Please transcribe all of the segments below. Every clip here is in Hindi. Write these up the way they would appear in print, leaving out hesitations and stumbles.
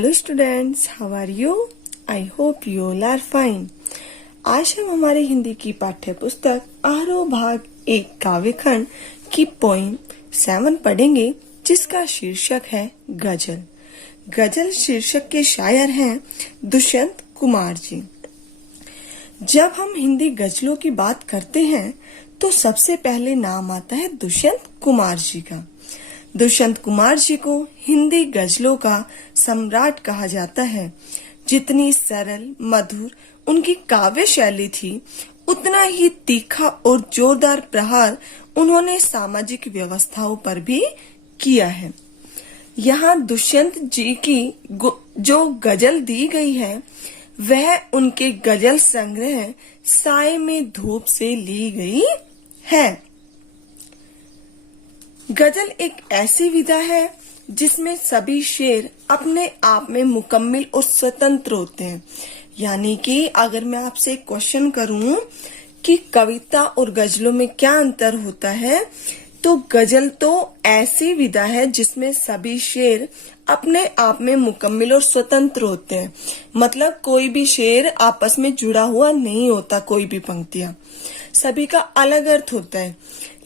Hello students, how are you? I hope you all are fine. आज हम हमारे हिंदी की पाठ्य पुस्तक आरोह भाग 1 काव्यखंड की पोइम 7 पढ़ेंगे, जिसका शीर्षक है गजल। गजल शीर्षक के शायर हैं दुष्यंत कुमार जी। जब हम हिंदी गजलों की बात करते हैं तो सबसे पहले नाम आता है दुष्यंत कुमार जी का। दुष्यंत कुमार जी को हिंदी गजलों का सम्राट कहा जाता है। जितनी सरल मधुर उनकी काव्य शैली थी, उतना ही तीखा और जोरदार प्रहार उन्होंने सामाजिक व्यवस्थाओं पर भी किया है। यहाँ दुष्यंत जी की जो गजल दी गई है, वह उनके गजल संग्रह साए में धूप से ली गई है। गजल एक ऐसी विधा है जिसमें सभी शेर अपने आप में मुकम्मल और स्वतंत्र होते हैं। यानी कि अगर मैं आपसे एक क्वेश्चन करूं कि कविता और गजलों में क्या अंतर होता है, तो गजल तो ऐसी विधा है जिसमें सभी शेर अपने आप में मुकम्मल और स्वतंत्र होते हैं। मतलब कोई भी शेर आपस में जुड़ा हुआ नहीं होता, कोई भी पंक्तियां, सभी का अलग अर्थ होता है।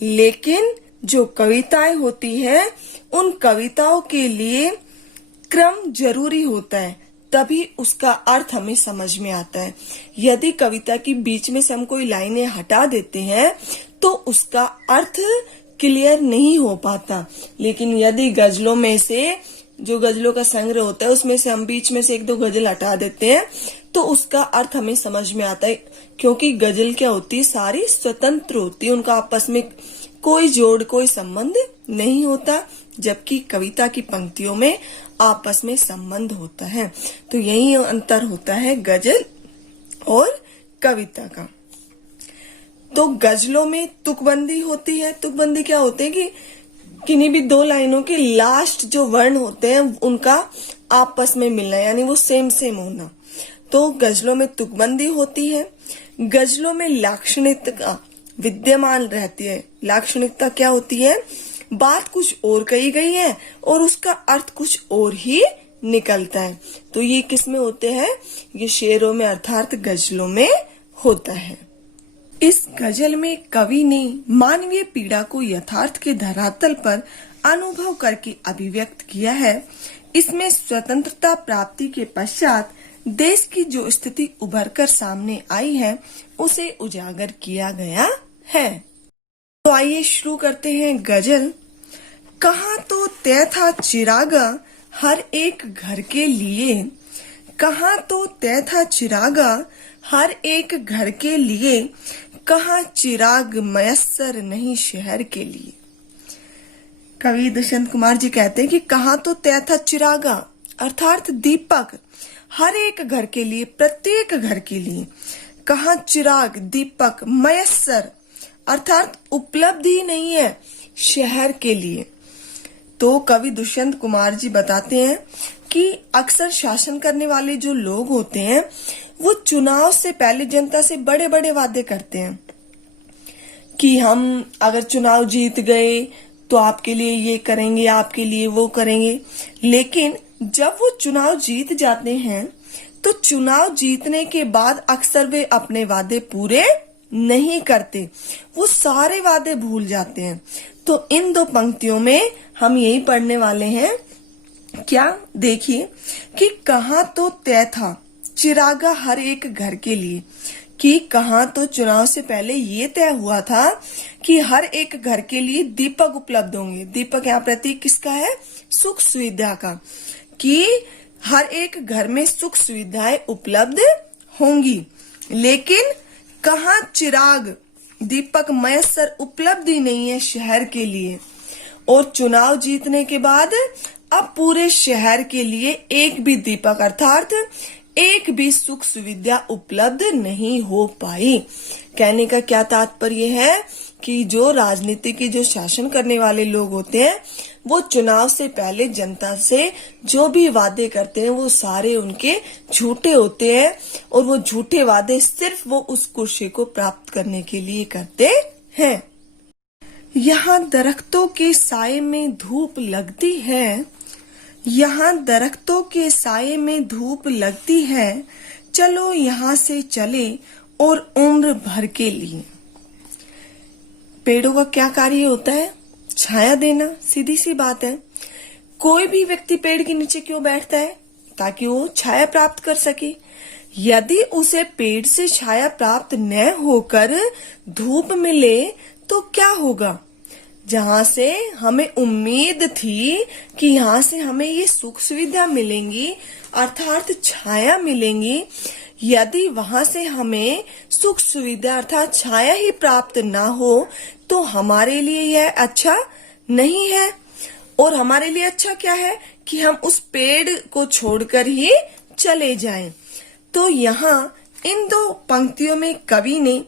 लेकिन जो कविताएं होती है, उन कविताओं के लिए क्रम जरूरी होता है, तभी उसका अर्थ हमें समझ में आता है। यदि कविता की बीच में से हम कोई लाइनें हटा देते हैं तो उसका अर्थ क्लियर नहीं हो पाता। लेकिन यदि गजलों में से, जो गजलों का संग्रह होता है, उसमें से हम बीच में से एक दो गजल हटा देते हैं तो उसका अर्थ हमें समझ में आता है। क्योंकि गजल क्या होती है, सारी स्वतंत्र होती है, उनका आपस में कोई जोड़, कोई संबंध नहीं होता, जबकि कविता की पंक्तियों में आपस में संबंध होता है। तो यही अंतर होता है गजल और कविता का। तो गजलों में तुकबंदी होती है। तुकबंदी क्या होते है कि किन्हीं भी दो लाइनों के लास्ट जो वर्ण होते हैं उनका आपस में मिलना, यानी वो सेम सेम होना। तो गजलों में तुकबंदी होती है। गजलों में लाक्षणिकता विद्यमान रहती है। लाक्षणिकता क्या होती है? बात कुछ और कही गई है और उसका अर्थ कुछ और ही निकलता है। तो ये किस में होते हैं? ये शेरों में, अर्थात गजलों में होता है। इस गजल में कवि ने मानवीय पीड़ा को यथार्थ के धरातल पर अनुभव करके अभिव्यक्त किया है। इसमें स्वतंत्रता प्राप्ति के पश्चात देश की जो स्थिति उभरकर सामने आई है, उसे उजागर किया गया है। तो आइए शुरू करते हैं गजल। कहाँ तो तय था चिरागा हर एक घर के लिए, कहाँ तो तय था चिरागा हर एक घर के लिए, कहाँ चिराग मयस्सर नहीं शहर के लिए। कवि दुष्यंत कुमार जी कहते हैं कि कहाँ तो तय था चिरागा, अर्थात दीपक हर एक घर के लिए, प्रत्येक घर के लिए। कहाँ चिराग, दीपक, मयस्सर अर्थात उपलब्ध ही नहीं है शहर के लिए। तो कवि दुष्यंत कुमार जी बताते हैं कि अक्सर शासन करने वाले जो लोग होते हैं, वो चुनाव से पहले जनता से बड़े बड़े वादे करते हैं कि हम अगर चुनाव जीत गए तो आपके लिए ये करेंगे, आपके लिए वो करेंगे। लेकिन जब वो चुनाव जीत जाते हैं तो चुनाव जीतने के बाद अक्सर वे अपने वादे पूरे नहीं करते, वो सारे वादे भूल जाते हैं। तो इन दो पंक्तियों में हम यही पढ़ने वाले हैं। क्या? देखिए कि कहाँ तो तय था चिरागा हर एक घर के लिए, कि कहाँ तो चुनाव से पहले ये तय हुआ था कि हर एक घर के लिए दीपक उपलब्ध होंगे। दीपक यहाँ प्रतीक किसका है? सुख सुविधा का, कि हर एक घर में सुख सुविधाएं उपलब्ध होंगी। लेकिन कहाँ चिराग, दीपक, मयस्सर उपलब्ध ही नहीं है शहर के लिए। और चुनाव जीतने के बाद अब पूरे शहर के लिए एक भी दीपक अर्थात एक भी सुख सुविधा उपलब्ध नहीं हो पाई। कहने का क्या तात्पर्य है कि जो राजनीति की, जो शासन करने वाले लोग होते हैं, वो चुनाव से पहले जनता से जो भी वादे करते हैं वो सारे उनके झूठे होते हैं, और वो झूठे वादे सिर्फ वो उस कुर्सी को प्राप्त करने के लिए करते हैं। यहाँ दरख्तों के साए में धूप लगती है, यहाँ दरख्तों के साये में धूप लगती है, चलो यहाँ से चले और उम्र भर के लिए। पेड़ों का क्या कार्य होता है? छाया देना, सीधी सी बात है। कोई भी व्यक्ति पेड़ के नीचे क्यों बैठता है? ताकि वो छाया प्राप्त कर सके। यदि उसे पेड़ से छाया प्राप्त न होकर धूप मिले तो क्या होगा? जहाँ से हमें उम्मीद थी कि यहाँ से हमें ये सुख सुविधा मिलेंगी, अर्थात छाया मिलेंगी, यदि वहां से हमें सुख सुविधा अर्थात छाया ही प्राप्त ना हो तो हमारे लिए यह अच्छा नहीं है। और हमारे लिए अच्छा क्या है कि हम उस पेड़ को छोड़कर ही चले जाएं। तो यहाँ इन दो पंक्तियों में कवि ने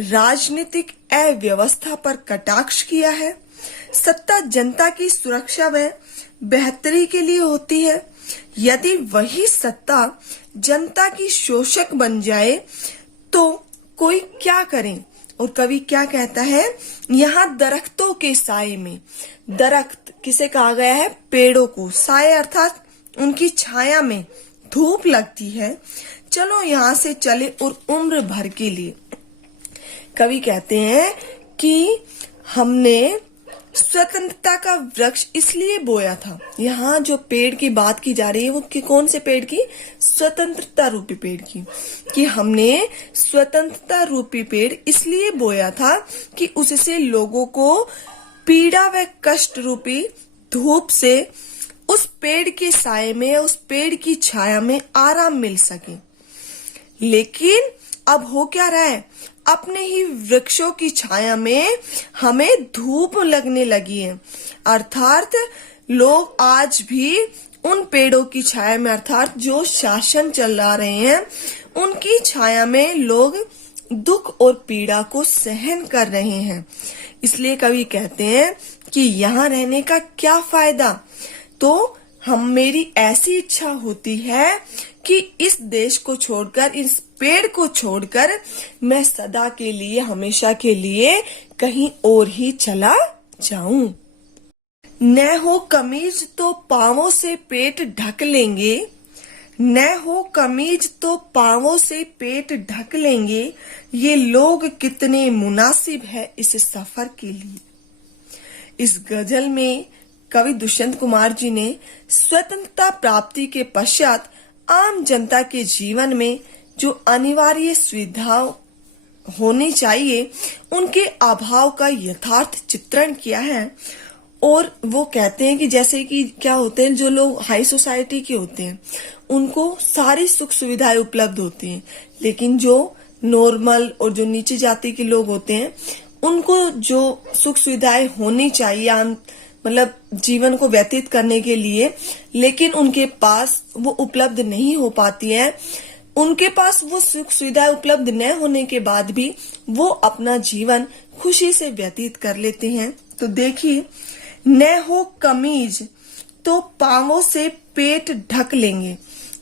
राजनीतिक अव्यवस्था पर कटाक्ष किया है। सत्ता जनता की सुरक्षा व बेहतरी के लिए होती है। यदि वही सत्ता जनता की शोषक बन जाए तो कोई क्या करे? और कवि क्या कहता है? यहाँ दरख्तों के साये में, दरख्त किसे कहा गया है? पेड़ों को। साये अर्थात उनकी छाया में धूप लगती है, चलो यहाँ से चले और उम्र भर के लिए। कवि कहते हैं कि हमने स्वतंत्रता का वृक्ष इसलिए बोया था। यहाँ जो पेड़ की बात की जा रही है वो कौन से पेड़ की? स्वतंत्रता रूपी पेड़ की। कि हमने स्वतंत्रता रूपी पेड़ इसलिए बोया था कि उससे लोगों को पीड़ा व कष्ट रूपी धूप से उस पेड़ के साये में, उस पेड़ की छाया में आराम मिल सके। लेकिन अब हो क्या रहा है? अपने ही वृक्षों की छाया में हमें धूप लगने लगी है। अर्थात लोग आज भी उन पेड़ों की छाया में, अर्थात जो शासन चला रहे हैं, उनकी छाया में लोग दुख और पीड़ा को सहन कर रहे हैं। इसलिए कवि कहते हैं कि यहाँ रहने का क्या फायदा? तो मेरी ऐसी इच्छा होती है कि इस देश को छोड़कर, इस पेड़ को छोड़कर मैं सदा के लिए, हमेशा के लिए कहीं और ही चला जाऊं। न हो कमीज तो पांवों से पेट ढक लेंगे, न हो कमीज तो पांवों से पेट ढक लेंगे, ये लोग कितने मुनासिब है इस सफर के लिए। इस गजल में कवि दुष्यंत कुमार जी ने स्वतंत्रता प्राप्ति के पश्चात आम जनता के जीवन में जो अनिवार्य सुविधाएं होनी चाहिए उनके अभाव का यथार्थ चित्रण किया है। और वो कहते हैं कि जैसे कि क्या होते हैं, जो लोग हाई सोसाइटी के होते हैं उनको सारी सुख सुविधाएं उपलब्ध होती हैं, लेकिन जो नॉर्मल और जो नीचे जाति के लोग होते हैं उनको जो सुख सुविधाएं होनी चाहिए मतलब जीवन को व्यतीत करने के लिए, लेकिन उनके पास वो उपलब्ध नहीं हो पाती है। उनके पास वो सुख सुविधाएं उपलब्ध न होने के बाद भी वो अपना जीवन खुशी से व्यतीत कर लेते हैं। तो देखिए, न हो कमीज तो पांवों से पेट ढक लेंगे।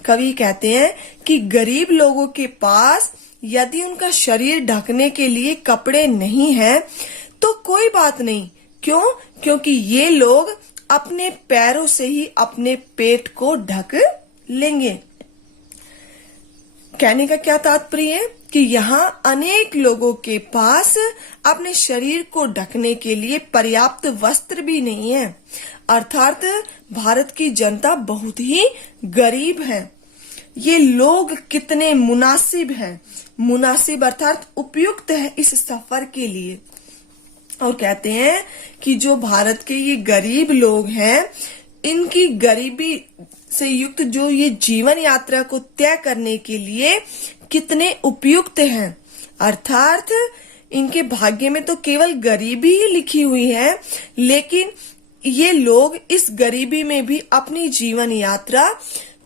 कवि कहते हैं कि गरीब लोगों के पास यदि उनका शरीर ढकने के लिए कपड़े नहीं है तो कोई बात नहीं। क्यों? क्योंकि ये लोग अपने पैरों से ही अपने पेट को ढक लेंगे। कहने का क्या तात्पर्य है कि यहाँ अनेक लोगों के पास अपने शरीर को ढकने के लिए पर्याप्त वस्त्र भी नहीं है। अर्थात भारत की जनता बहुत ही गरीब है। ये लोग कितने मुनासिब हैं, मुनासिब अर्थात उपयुक्त है इस सफर के लिए। और कहते हैं कि जो भारत के ये गरीब लोग हैं, इनकी गरीबी से युक्त जो ये जीवन यात्रा को तय करने के लिए कितने उपयुक्त हैं। अर्थात इनके भाग्य में तो केवल गरीबी ही लिखी हुई है, लेकिन ये लोग इस गरीबी में भी अपनी जीवन यात्रा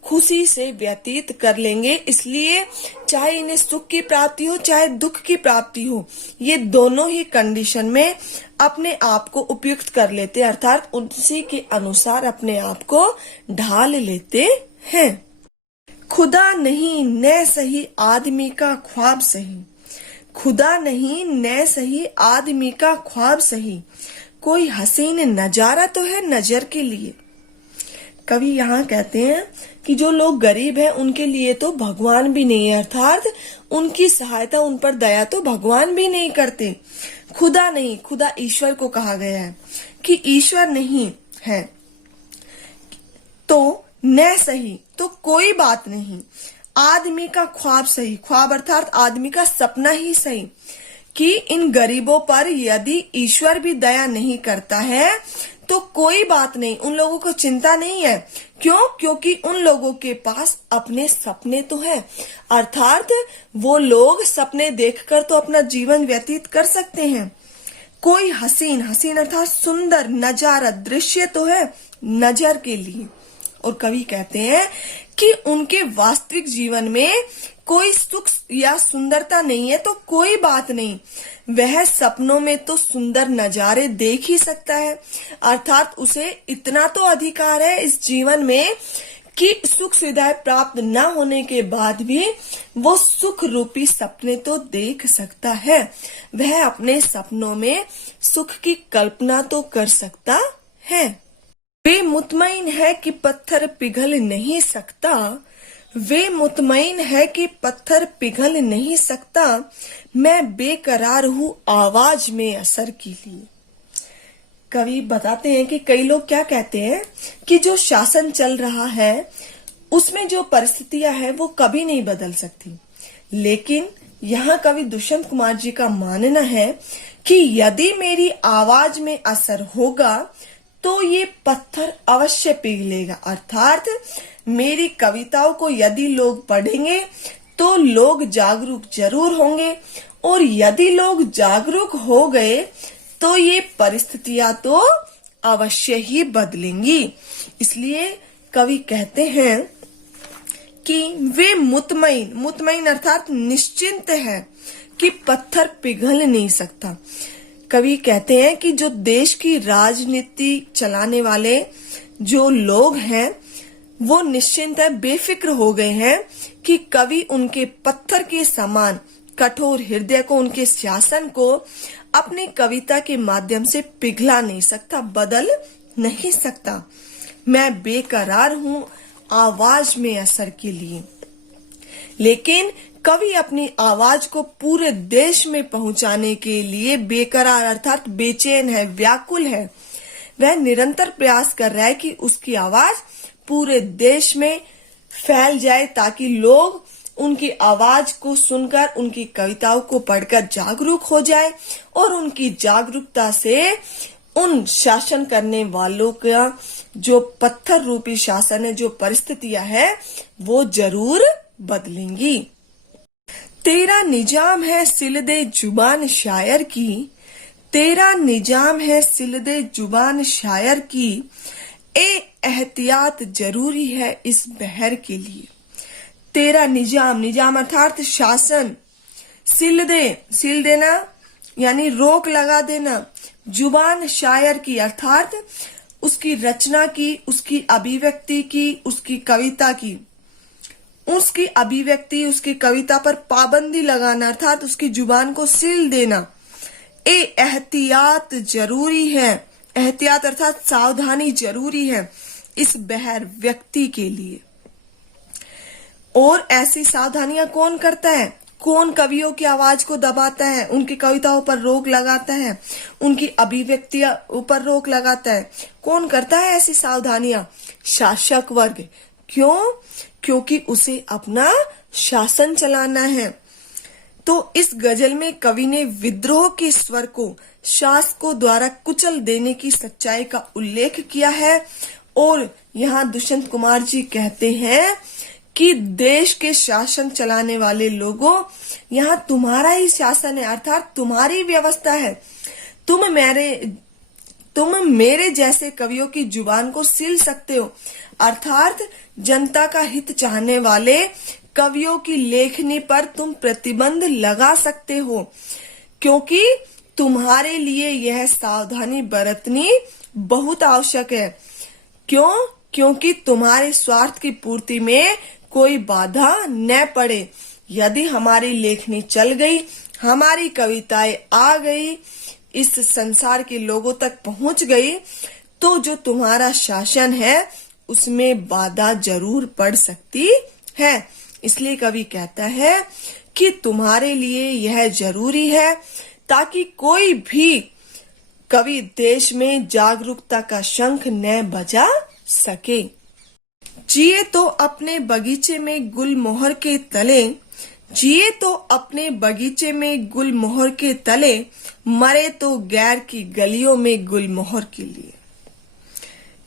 खुशी से व्यतीत कर लेंगे। इसलिए चाहे इन्हें सुख की प्राप्ति हो चाहे दुख की प्राप्ति हो, ये दोनों ही कंडीशन में अपने आप को उपयुक्त कर लेते, अर्थात उसी के अनुसार अपने आप को ढाल लेते हैं। खुदा नहीं न सही आदमी का ख्वाब सही, खुदा नहीं न सही आदमी का ख्वाब सही, कोई हसीन नजारा तो है नजर के लिए। कवि यहाँ कहते हैं कि जो लोग गरीब हैं उनके लिए तो भगवान भी नहीं है, अर्थात उनकी सहायता, उन पर दया तो भगवान भी नहीं करते। खुदा नहीं, खुदा ईश्वर को कहा गया है कि ईश्वर नहीं है तो न सही तो कोई बात नहीं, आदमी का ख्वाब सही, ख्वाब अर्थात आदमी का सपना ही सही, कि इन गरीबों पर यदि ईश्वर भी दया नहीं करता है तो कोई बात नहीं, उन लोगों को चिंता नहीं है। क्यों? क्योंकि उन लोगों के पास अपने सपने तो हैं, अर्थात वो लोग सपने देखकर तो अपना जीवन व्यतीत कर सकते हैं। कोई हसीन, हसीन अर्थात सुंदर नजारा, दृश्य तो है नजर के लिए। और कवि कहते हैं कि उनके वास्तविक जीवन में कोई सुख या सुंदरता नहीं है तो कोई बात नहीं, वह सपनों में तो सुंदर नजारे देख ही सकता है, अर्थात उसे इतना तो अधिकार है इस जीवन में कि सुख सुविधाएं प्राप्त न होने के बाद भी वो सुख रूपी सपने तो देख सकता है। वह अपने सपनों में सुख की कल्पना तो कर सकता है। वे मुतमईन है कि पत्थर पिघल नहीं सकता, वे मुतमईन है कि पत्थर पिघल नहीं सकता, मैं बेकरार हूँ आवाज में असर के लिए। कवि बताते हैं कि कई लोग क्या कहते हैं कि जो शासन चल रहा है उसमें जो परिस्थितियां हैं वो कभी नहीं बदल सकती, लेकिन यहाँ कवि दुष्यंत कुमार जी का मानना है कि यदि मेरी आवाज में असर होगा तो ये पत्थर अवश्य पिघलेगा, अर्थात मेरी कविताओं को यदि लोग पढ़ेंगे तो लोग जागरूक जरूर होंगे, और यदि लोग जागरूक हो गए तो ये परिस्थितियां तो अवश्य ही बदलेंगी। इसलिए कवि कहते हैं कि वे मुतमईन, मुतमईन अर्थात निश्चिंत है कि पत्थर पिघल नहीं सकता। कवि कहते हैं कि जो देश की राजनीति चलाने वाले जो लोग हैं वो निश्चिंत है, बेफिक्र हो गए हैं कि कवि उनके पत्थर के समान कठोर हृदय को, उनके शासन को अपनी कविता के माध्यम से पिघला नहीं सकता, बदल नहीं सकता। मैं बेकरार हूँ आवाज में असर के लिए। लेकिन कवि अपनी आवाज को पूरे देश में पहुंचाने के लिए बेकरार अर्थात बेचैन है, व्याकुल है। वह निरंतर प्रयास कर रहा है कि उसकी आवाज पूरे देश में फैल जाए ताकि लोग उनकी आवाज को सुनकर, उनकी कविताओं को पढ़कर जागरूक हो जाए और उनकी जागरूकता से उन शासन करने वालों का जो पत्थर रूपी शासन है, जो परिस्थितियां हैं, वो जरूर बदलेंगी। तेरा निजाम है सिलदे जुबान शायर की, तेरा निजाम है सिलदे जुबान शायर की, ए एहतियात जरूरी है इस बहर के लिए। तेरा निजाम, निजाम अर्थात शासन, सिल दे, सिल देना यानी रोक लगा देना, जुबान शायर की अर्थात उसकी रचना की, उसकी अभिव्यक्ति की, उसकी कविता की, उसकी अभिव्यक्ति, उसकी कविता पर पाबंदी लगाना अर्थात उसकी जुबान को सील देना। ए एहतियात जरूरी है, एहतियात अर्थात सावधानी जरूरी है इस बहर व्यक्ति के लिए। और ऐसी सावधानियां कौन करता है? कौन कवियों की आवाज को दबाता है, उनकी कविताओं पर रोक लगाता है, उनकी अभिव्यक्तियां ऊपर रोक लगाता है? कौन करता है ऐसी सावधानियां? शासक वर्ग। क्यों? क्योंकि उसे अपना शासन चलाना है। तो इस गजल में कवि ने विद्रोह के स्वर को शासकों द्वारा कुचल देने की सच्चाई का उल्लेख किया है। और यहाँ दुष्यंत कुमार जी कहते हैं कि देश के शासन चलाने वाले लोगों, यहाँ तुम्हारा ही शासन है अर्थात तुम्हारी व्यवस्था है। तुम मेरे जैसे कवियों की जुबान को सील सकते हो, अर्थात जनता का हित चाहने वाले कवियों की लेखनी पर तुम प्रतिबंध लगा सकते हो, क्योंकि तुम्हारे लिए यह सावधानी बरतनी बहुत आवश्यक है। क्यों? क्योंकि तुम्हारे स्वार्थ की पूर्ति में कोई बाधा न पड़े। यदि हमारी लेखनी चल गई, हमारी कविताएं आ गई, इस संसार के लोगों तक पहुंच गई, तो जो तुम्हारा शासन है उसमें बाधा जरूर पड़ सकती है। इसलिए कवि कहता है कि तुम्हारे लिए यह जरूरी है ताकि कोई भी कवि देश में जागरूकता का शंख न बजा सके। जिए तो अपने बगीचे में गुलमोहर के तले, जिए तो अपने बगीचे में गुलमोहर के तले, मरे तो गैर की गलियों में गुलमोहर के लिए।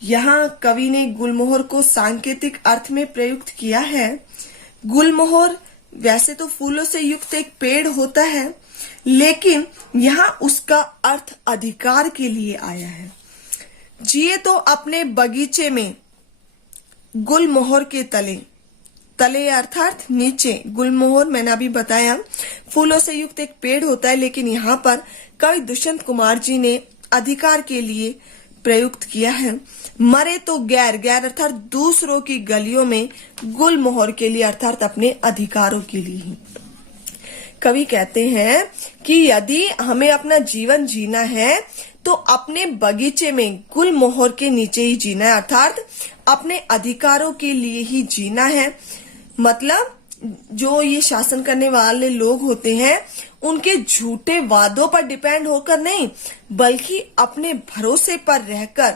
यहाँ कवि ने गुलमोहर को सांकेतिक अर्थ में प्रयुक्त किया है। गुलमोहर वैसे तो फूलों से युक्त एक पेड़ होता है, लेकिन यहाँ उसका अर्थ अधिकार के लिए आया है। जिए तो अपने बगीचे में गुलमोहर के तले, तले अर्थात नीचे। गुलमोहर मैंने अभी बताया फूलों से युक्त एक पेड़ होता है, लेकिन यहाँ पर कवि दुष्यंत कुमार जी ने अधिकार के लिए प्रयुक्त किया है। मरे तो गैर, गैर अर्थात दूसरों की गलियों में, गुलमोहर के लिए अर्थात अपने अधिकारों के लिए ही। कवि कहते हैं कि यदि हमें अपना जीवन जीना है तो अपने बगीचे में गुलमोहर के नीचे ही जीना है, अर्थात अपने अधिकारों के लिए ही जीना है। मतलब जो ये शासन करने वाले लोग होते हैं उनके झूठे वादों पर डिपेंड होकर नहीं, बल्कि अपने भरोसे पर रहकर,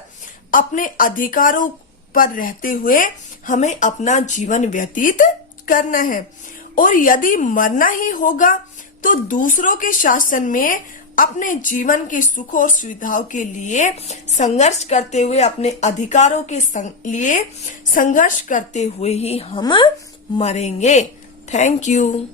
अपने अधिकारों पर रहते हुए हमें अपना जीवन व्यतीत करना है। और यदि मरना ही होगा तो दूसरों के शासन में अपने जीवन के सुख और सुविधाओं के लिए संघर्ष करते हुए, अपने अधिकारों के लिए संघर्ष करते हुए ही हम मरेंगे। Thank you.